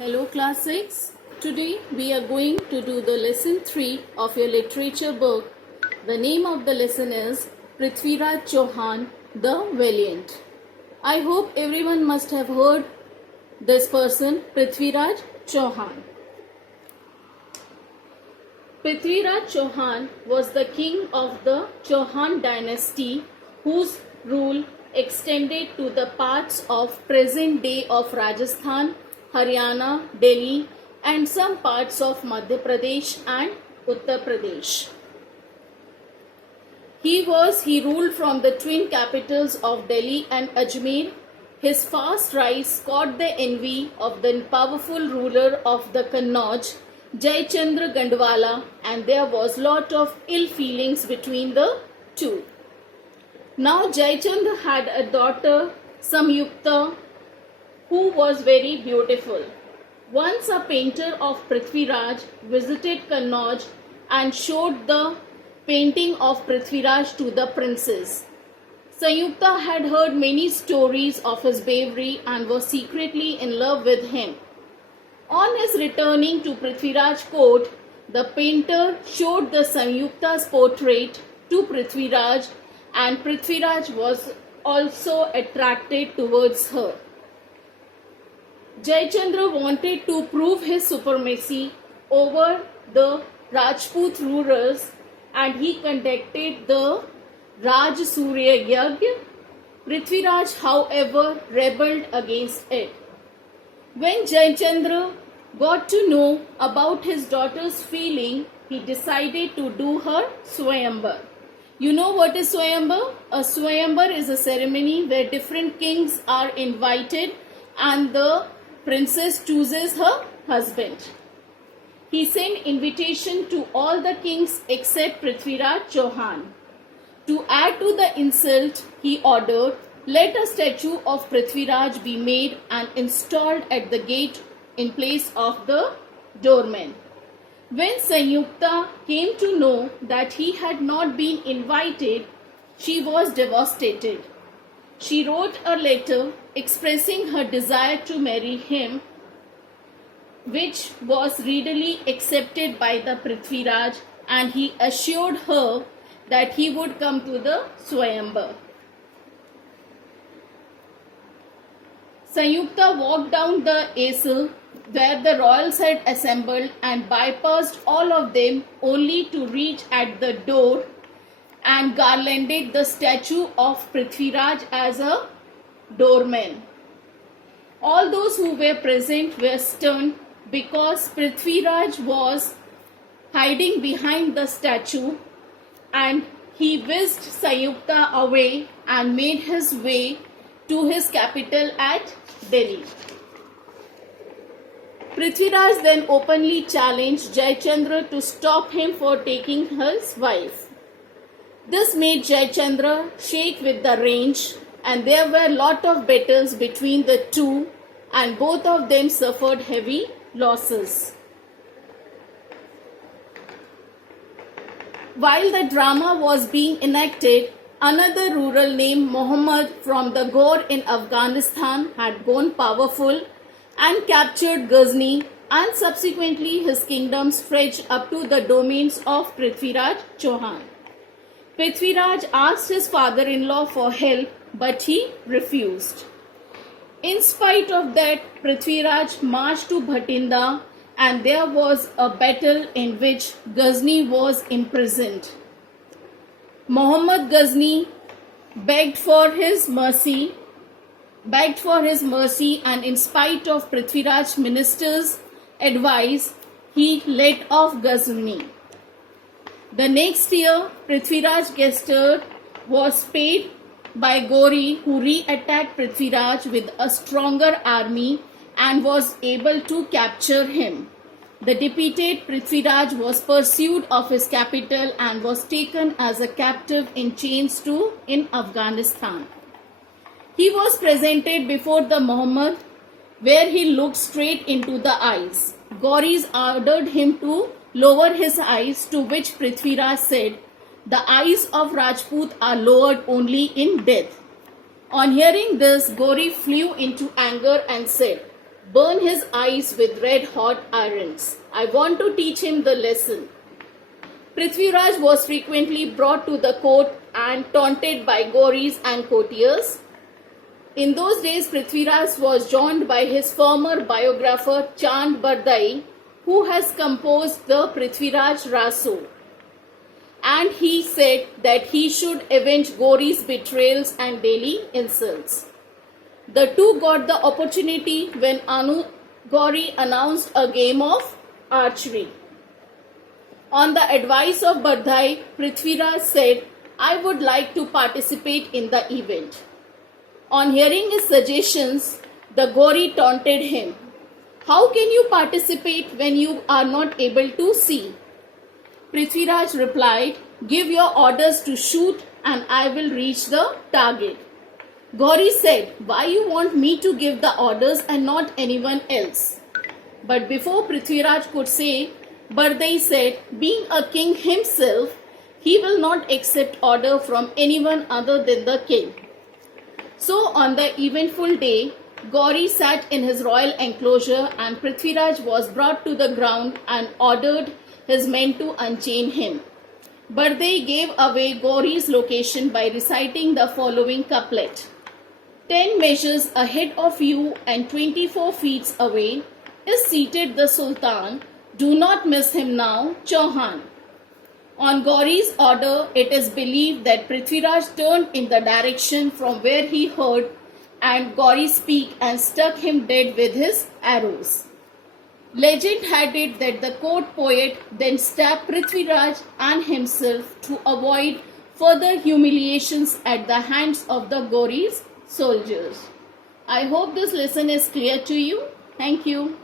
Hello class 6. Today we are going to do the lesson 3 of your literature book. The name of the lesson is Prithviraj Chauhan the Valiant. I hope everyone must have heard this person, Prithviraj Chauhan. Prithviraj Chauhan was the king of the Chauhan dynasty whose rule extended to the parts of present day of Rajasthan, Haryana, Delhi and some parts of Madhya Pradesh and Uttar Pradesh. He ruled from the twin capitals of Delhi and Ajmer. His fast rise caught the envy of the powerful ruler of the Kannauj, Jayachandra Gandwala, and there was lot of ill feelings between the two. Now Jayachandra had a daughter, Samyukta, who was very beautiful. Once a painter of Prithviraj visited Kannauj and showed the painting of Prithviraj to the princess. Samyukta had heard many stories of his bravery and was secretly in love with him. On his returning to Prithviraj court, the painter showed the Samyukta's portrait to Prithviraj and Prithviraj was also attracted towards her. Jayachandra wanted to prove his supremacy over the Rajput rulers and he conducted the Raj Surya Yagya. Prithviraj, however, rebelled against it. When Jayachandra got to know about his daughter's feeling, he decided to do her Swayambar. You know what is Swayambar? A Swayambar is a ceremony where different kings are invited and the princess chooses her husband. He sent invitation to all the kings except Prithviraj Chauhan. To add to the insult, he ordered, let a statue of Prithviraj be made and installed at the gate in place of the doorman. When Samyukta came to know that he had not been invited, she was devastated. She wrote a letter expressing her desire to marry him, which was readily accepted by the Prithviraj, and he assured her that he would come to the Swayambar. Samyukta walked down the aisle where the royals had assembled and bypassed all of them only to reach at the door and garlanded the statue of Prithviraj as a doorman. All those who were present were stunned because Prithviraj was hiding behind the statue and he whisked Samyukta away and made his way to his capital at Delhi. Prithviraj then openly challenged Jayachandra to stop him for taking his wife. This made Jayachandra shake with the rage and there were a lot of battles between the two and both of them suffered heavy losses. While the drama was being enacted, another ruler named Muhammad from the Ghor in Afghanistan had grown powerful and captured Ghazni and subsequently his kingdom stretched up to the domains of Prithviraj Chauhan. Prithviraj asked his father-in-law for help but he refused. In spite of that, Prithviraj marched to Bhatinda and there was a battle in which Ghazni was imprisoned. Muhammad Ghazni begged for his mercy and in spite of Prithviraj's minister's advice, he let off Ghazni. The next year, Prithviraj Gesterd was paid by Ghori who re-attacked Prithviraj with a stronger army and was able to capture him. The defeated Prithviraj was pursued of his capital and was taken as a captive in chains in Afghanistan. He was presented before the Muhammad where he looked straight into the eyes. Ghori ordered him to lower his eyes, to which Prithviraj said, the eyes of Rajput are lowered only in death. On hearing this, Ghori flew into anger and said, burn his eyes with red hot irons. I want to teach him the lesson. Prithviraj was frequently brought to the court and taunted by Gauris and courtiers. In those days, Prithviraj was joined by his former biographer Chand Bardai, who has composed the Prithviraj Raso. And he said that he should avenge Gauris' betrayals and daily insults. The two got the opportunity when Anu Gauri announced a game of archery. On the advice of Bardai, Prithviraj said, I would like to participate in the event. On hearing his suggestions, the Gauri taunted him. How can you participate when you are not able to see? Prithviraj replied, give your orders to shoot and I will reach the target. Gauri said, why you want me to give the orders and not anyone else? But before Prithviraj could say, Bardai said, being a king himself, he will not accept order from anyone other than the king. So on the eventful day, Gauri sat in his royal enclosure and Prithviraj was brought to the ground and ordered his men to unchain him. Bardai gave away Gauri's location by reciting the following couplet. 10 measures ahead of you and 24 feet away is seated the Sultan. Do not miss him now, Chauhan. On Gauri's order, it is believed that Prithviraj turned in the direction from where he heard and Gauri speak and struck him dead with his arrows. Legend had it that the court poet then stabbed Prithviraj and himself to avoid further humiliations at the hands of the Gauri's soldiers. I hope this lesson is clear to you. Thank you.